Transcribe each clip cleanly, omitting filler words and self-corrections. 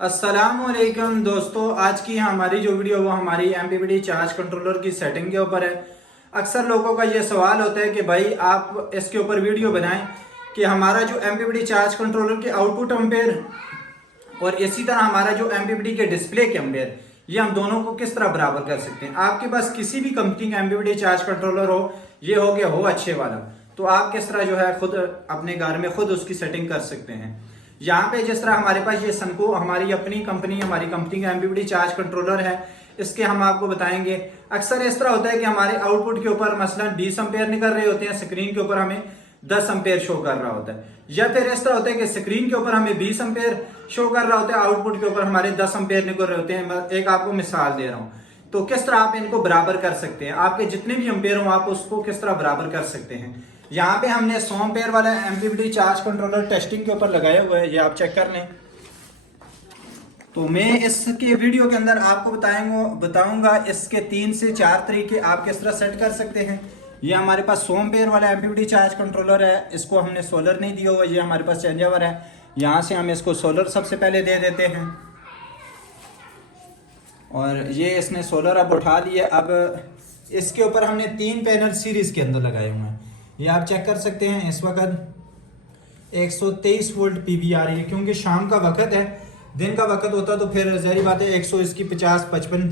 अस्सलामुअलैकुम दोस्तों, आज की हमारी जो वीडियो वो हमारी एमपीपीटी चार्ज कंट्रोलर की सेटिंग के ऊपर है। अक्सर लोगों का ये सवाल होता है कि भाई आप इसके ऊपर वीडियो बनाएं कि हमारा जो एमपीपीटी चार्ज कंट्रोलर के आउटपुट एम्पेयर और इसी तरह हमारा जो एमपीपीटी के डिस्प्ले के एम्पेयर, ये हम दोनों को किस तरह बराबर कर सकते हैं। आपके पास किसी भी कंपनी का एमपीपीटी चार्ज कंट्रोलर हो, ये हो गया हो अच्छे वाला, तो आप किस तरह जो है खुद अपने घर में खुद उसकी सेटिंग कर सकते हैं। यहाँ पे जिस तरह हमारे पास ये सनको हमारी अपनी कंपनी का एमपीपीटी चार्ज कंट्रोलर है, इसके हम आपको बताएंगे। अक्सर इस तरह होता है कि हमारे आउटपुट के ऊपर मसलन 20 एम्पेयर निकल रहे होते हैं, स्क्रीन के ऊपर हमें 10 एम्पेयर शो कर रहा होता है, या फिर इस तरह होता है कि स्क्रीन के ऊपर हमें 20 एम्पेयर शो कर रहा होता है, आउटपुट के ऊपर हमारे 10 एम्पेयर निकल रहे होते हैं। मैं एक आपको मिसाल दे रहा हूँ, तो किस तरह आप इनको बराबर कर सकते हैं। आपके जितने भी एम्पेयर हो आप उसको किस तरह बराबर कर सकते हैं। यहाँ पे हमने 100 एम्पेयर वाला एमपीपीटी चार्ज कंट्रोलर टेस्टिंग के ऊपर लगाया हुआ है, ये आप चेक कर लें। तो मैं इसके वीडियो के अंदर आपको बताऊंगा इसके 3 से 4 तरीके आप किस तरह सेट कर सकते हैं। ये हमारे पास 100 एम्पेयर वाला एमपीपीटी चार्ज कंट्रोलर है, इसको हमने सोलर नहीं दिया हुआ, ये हमारे पास चेंज ओवर है। यहाँ से हम इसको सोलर सबसे पहले दे देते हैं और ये इसने सोलर अब उठा लिया। अब इसके ऊपर हमने 3 पैनल सीरीज के अंदर लगाए हुए हैं, ये आप चेक कर सकते हैं। इस वक्त 123 वोल्ट पीवी आ रही है, क्योंकि शाम का वक्त है, दिन का वक्त होता तो फिर ज़ाहिर बात है 100 इसकी 50-55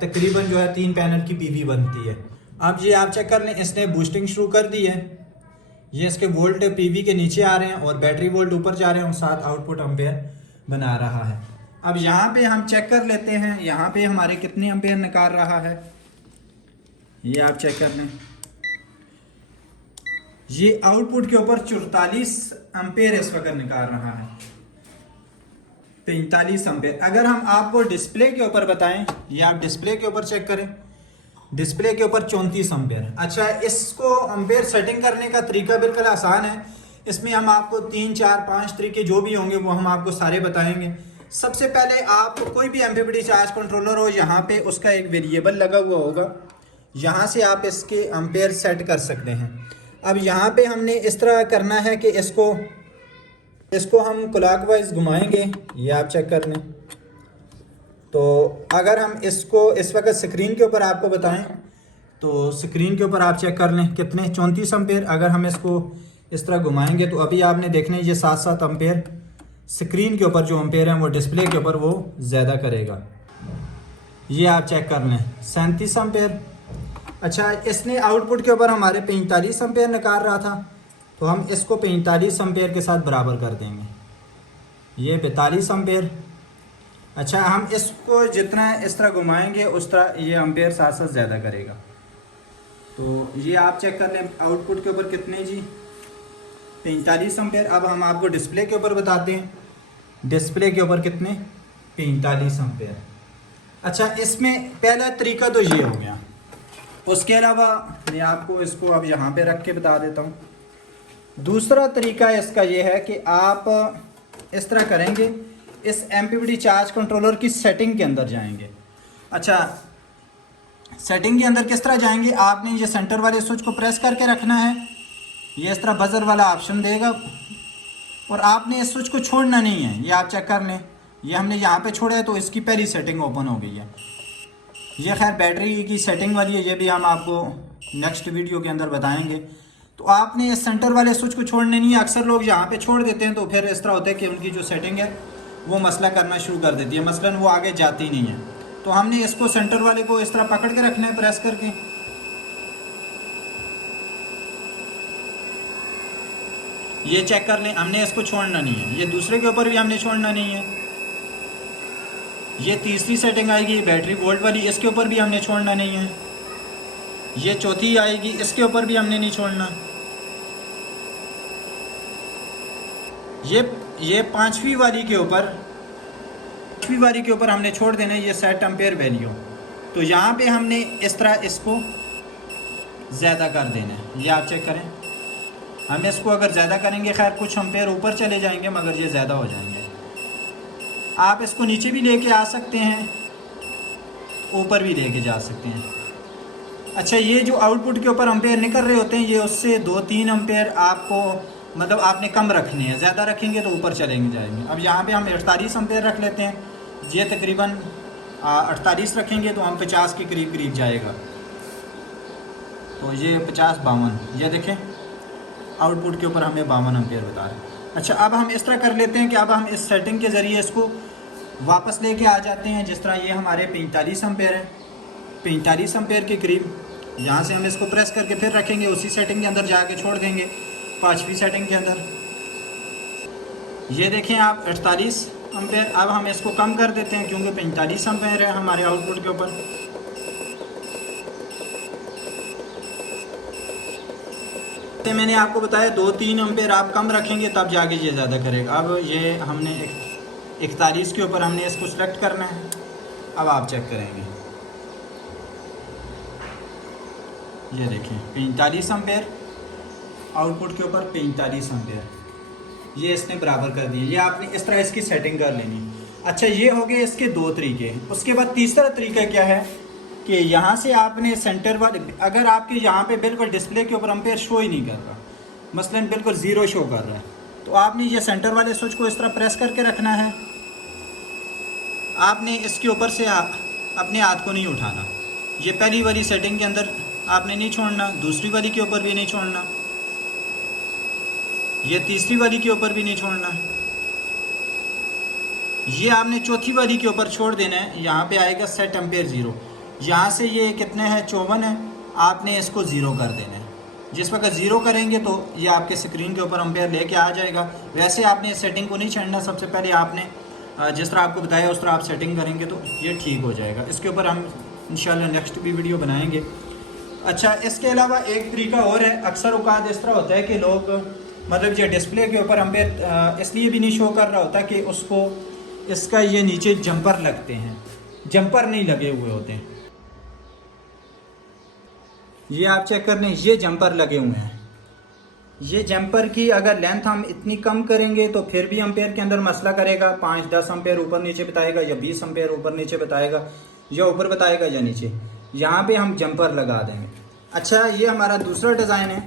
तकरीबन जो है 3 पैनल की पीवी बनती है। अब ये आप चेक कर लें, इसने बूस्टिंग शुरू कर दी है, ये इसके वोल्ट पीवी के नीचे आ रहे हैं और बैटरी वोल्ट ऊपर जा रहे हैं और साथ आउटपुट एम्पेयर बना रहा है। अब यहाँ पे हम चेक कर लेते हैं, यहाँ पे हमारे कितने एम्पेयर निकाल रहा है, ये आप चेक कर लें। ये आउटपुट के ऊपर 44 एम्पेयर इस वक्त निकाल रहा है, 45 एम्पेयर। अगर हम आपको डिस्प्ले के ऊपर बताएं, ये आप डिस्प्ले के ऊपर चेक करें, डिस्प्ले के ऊपर 34 एम्पेयर। अच्छा, इसको एम्पेयर सेटिंग करने का तरीका बिल्कुल आसान है, इसमें हम आपको 3, 4, 5 तरीके जो भी होंगे वो हम आपको सारे बताएंगे। सबसे पहले आप कोई भी एमपीपीटी चार्ज कंट्रोलर हो, यहाँ पे उसका एक वेरिएबल लगा हुआ होगा, यहाँ से आप इसके एम्पेयर सेट कर सकते हैं। अब यहाँ पे हमने इस तरह करना है कि इसको हम क्लॉकवाइज घुमाएंगे, ये आप चेक कर लें। तो अगर हम इसको इस वक्त स्क्रीन के ऊपर आपको बताएं, तो स्क्रीन के ऊपर आप चेक कर लें कितने 34 एम्पेयर। अगर हम इसको इस तरह घुमाएंगे तो अभी आपने देखना है ये 7-7 एम्पेयर स्क्रीन के ऊपर जो एम्पेयर हैं वो डिस्प्ले के ऊपर वो ज़्यादा करेगा, ये आप चेक कर लें 37 एम्पेयर। अच्छा, इसने आउटपुट के ऊपर हमारे 45 एम्पेयर निकाल रहा था, तो हम इसको 45 एम्पेयर के साथ बराबर कर देंगे, ये 42 एम्पेयर। अच्छा, हम इसको जितना इस तरह घुमाएंगे उस तरह ये एम्पेयर साथ साथ ज़्यादा करेगा। तो ये आप चेक कर लें आउटपुट के ऊपर कितने जी, 45 एम्पेयर। अब हम आपको डिस्प्ले के ऊपर बताते हैं, डिस्प्ले के ऊपर कितने, 45 एम्पेयर। अच्छा, इसमें पहला तरीका तो ये हो गया। उसके अलावा मैं आपको इसको अब यहाँ पे रख के बता देता हूँ। दूसरा तरीका इसका ये है कि आप इस तरह करेंगे, इस एमपीपीटी चार्ज कंट्रोलर की सेटिंग के अंदर जाएंगे। अच्छा, सेटिंग के अंदर किस तरह जाएंगे, आपने ये सेंटर वाले स्विच को प्रेस करके रखना है, ये इस तरह बजर वाला ऑप्शन देगा और आपने इस स्विच को छोड़ना नहीं है, ये आप चेक कर लें। ये हमने यहाँ पे छोड़ा है तो इसकी पहली सेटिंग ओपन हो गई है। ये खैर बैटरी की सेटिंग वाली है, ये भी हम आपको नेक्स्ट वीडियो के अंदर बताएंगे। तो आपने इस सेंटर वाले स्विच को छोड़ने नहीं है। अक्सर लोग यहाँ पे छोड़ देते हैं तो फिर इस तरह होता है कि उनकी जो सेटिंग है वो मसला करना शुरू कर देती है, मसलन वो आगे जाती नहीं है। तो हमने इसको सेंटर वाले को इस तरह पकड़ के रखना है, प्रेस करके। ये चेक कर लें, हमने इसको छोड़ना नहीं है। ये दूसरे के ऊपर भी हमने छोड़ना नहीं है। ये तीसरी सेटिंग आएगी बैटरी वोल्ट वाली, इसके ऊपर भी हमने छोड़ना नहीं है। ये चौथी आएगी, इसके ऊपर भी हमने नहीं छोड़ना। ये पांचवी वाली के ऊपर हमने छोड़ देना है, ये सेट एम्पेयर वैल्यू। तो यहाँ पे हमने इस तरह इसको ज़्यादा कर देना है, ये आप चेक करें। हम इसको अगर ज़्यादा करेंगे, खैर कुछ एम्पेयर ऊपर चले जाएंगे मगर ये ज़्यादा हो जाएंगे। आप इसको नीचे भी लेके आ सकते हैं, ऊपर भी लेके जा सकते हैं। अच्छा, ये जो आउटपुट के ऊपर एम्पेयर निकल रहे होते हैं, ये उससे 2-3 एम्पेयर आपको मतलब आपने कम रखनी है, ज़्यादा रखेंगे तो ऊपर चलेंगे जाएंगे। अब यहाँ पे हम 48 एम्पेयर रख लेते हैं, ये तकरीबन 48 रखेंगे तो हम 50 के करीब करीब जाएगा। तो ये 50 52, ये देखें आउटपुट के ऊपर हमें 52 एम्पेयर बता रहे हैं। अच्छा, अब हम इस तरह कर लेते हैं कि अब हम इस सेटिंग के ज़रिए इसको वापस लेके आ जाते हैं। जिस तरह ये हमारे 45 एम्पेयर है, 45 एम्पेयर के करीब यहाँ से हम इसको प्रेस करके फिर रखेंगे, उसी सेटिंग के अंदर जाके छोड़ देंगे, 5वीं सेटिंग के अंदर। ये देखें आप 48 एम्पेयर। अब हम इसको कम कर देते हैं क्योंकि 45 एम्पेयर है हमारे आउटपुट के ऊपर। तो मैंने आपको बताया 2-3 एम्पेयर आप कम रखेंगे तब जाके ये ज़्यादा करेगा। अब ये हमने 41 के ऊपर हमने इसको सेलेक्ट करना है। अब आप चेक करेंगे, ये देखें 45 एम्पेयर आउटपुट के ऊपर, 45 एम्पेयर, ये इसने बराबर कर दिया। ये आपने इस तरह इसकी सेटिंग कर लेनी। अच्छा, ये हो गए इसके 2 तरीके। उसके बाद तीसरा तरीका क्या है कि यहाँ से आपने सेंटर वाले, अगर आपके यहाँ पे बिल्कुल डिस्प्ले के ऊपर एम्पेयर शो ही नहीं कर रहा, मसलन बिल्कुल ज़ीरो शो कर रहा है, तो आपने ये सेंटर वाले स्विच को इस तरह प्रेस करके रखना है। आपने इसके ऊपर से अपने हाथ को नहीं उठाना। ये पहली वाली सेटिंग के अंदर आपने नहीं छोड़ना, दूसरी वाली के ऊपर भी नहीं छोड़ना, ये तीसरी वाली के ऊपर भी नहीं छोड़ना, ये आपने चौथी वाली के ऊपर छोड़ देना है। यहाँ पे आएगा सेट एम्पेयर 0, यहाँ से ये कितने है 54 है, आपने इसको 0 कर देना है। जिस वक्त 0 करेंगे तो ये आपके स्क्रीन के ऊपर एम्पेयर लेके आ जाएगा। वैसे आपने इस सेटिंग को नहीं छेड़ना, सबसे पहले आपने जिस तरह आपको बताया उस तरह आप सेटिंग करेंगे तो ये ठीक हो जाएगा। इसके ऊपर हम इंशाल्लाह नेक्स्ट भी वीडियो बनाएंगे। अच्छा, इसके अलावा एक तरीका और है। अक्सर औकात इस तरह होता है कि लोग मतलब ये डिस्प्ले के ऊपर एम्पेयर इसलिए भी नहीं शो कर रहा होता कि उसको इसका ये नीचे जंपर लगते हैं, जंपर नहीं लगे हुए होते हैं। ये आप चेक कर लें, ये जंपर लगे हुए हैं। ये जंपर की अगर लेंथ हम इतनी कम करेंगे तो फिर भी एम्पेयर के अंदर मसला करेगा। 5-10 एम्पेयर ऊपर नीचे बताएगा, या 20 एम्पेयर ऊपर नीचे बताएगा, या ऊपर बताएगा या नीचे। यहाँ पे हम जंपर लगा देंगे। अच्छा, ये हमारा दूसरा डिज़ाइन है।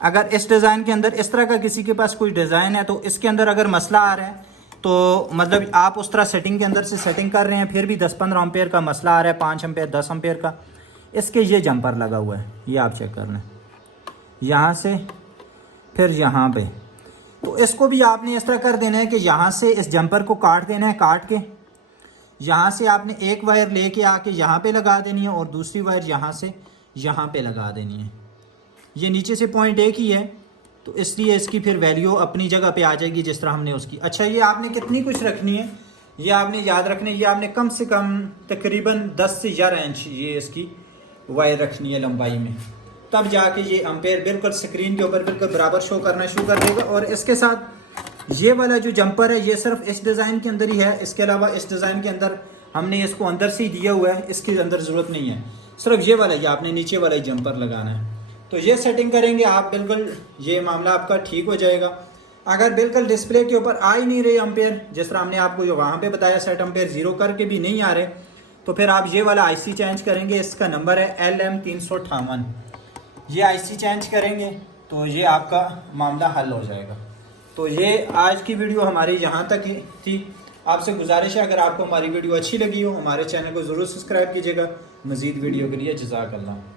अगर इस डिज़ाइन के अंदर इस तरह का किसी के पास कोई डिज़ाइन है तो इसके अंदर अगर मसला आ रहा है तो मतलब आप उस तरह सेटिंग के अंदर से सेटिंग कर रहे हैं, फिर भी 10-15 एम्पेयर का मसला आ रहा है, 5 एम्पेयर 10 एम्पेयर का, इसके ये जंपर लगा हुआ है। ये आप चेक कर लें, यहाँ से फिर यहाँ पे। तो इसको भी आपने इस तरह कर देना है कि यहाँ से इस जंपर को काट देना है। काट के यहाँ से आपने एक वायर लेके आके यहाँ पे लगा देनी है और दूसरी वायर यहाँ से यहाँ पे लगा देनी है। ये नीचे से पॉइंट एक ही है तो इसलिए इसकी फिर वैल्यू अपनी जगह पे आ जाएगी जिस तरह हमने उसकी। अच्छा, ये आपने कितनी कुछ रखनी है ये आपने याद रखनी है। ये आपने कम से कम तकरीबन 10 से 11 इंच ये इसकी वायर रखनी है लंबाई में, तब जाके ये एम्पेयर बिल्कुल स्क्रीन के ऊपर बिल्कुल बराबर शो करना शुरू कर देगा। और इसके साथ ये वाला जो जंपर है ये सिर्फ इस डिज़ाइन के अंदर ही है। इसके अलावा इस डिज़ाइन के अंदर हमने इसको अंदर से ही दिया हुआ है, इसके अंदर ज़रूरत नहीं है। सिर्फ ये वाला ये आपने नीचे वाला ही जंपर लगाना है। तो ये सेटिंग करेंगे आप, बिल्कुल ये मामला आपका ठीक हो जाएगा। अगर बिल्कुल डिस्प्ले के ऊपर आ ही नहीं रहे एम्पेयर, जिस तरह हमने आपको जो वहाँ पे बताया सेट एम्पेयर 0 करके भी नहीं आ रहे, तो फिर आप ये वाला आईसी चेंज करेंगे। इसका नंबर है LM358। ये आईसी चेंज करेंगे तो ये आपका मामला हल हो जाएगा। तो ये आज की वीडियो हमारी यहाँ तक ही थी। आपसे गुजारिश है अगर आपको हमारी वीडियो अच्छी लगी हो हमारे चैनल को ज़रूर सब्सक्राइब कीजिएगा। मज़ीद वीडियो के लिए जज़ाकल्लाह।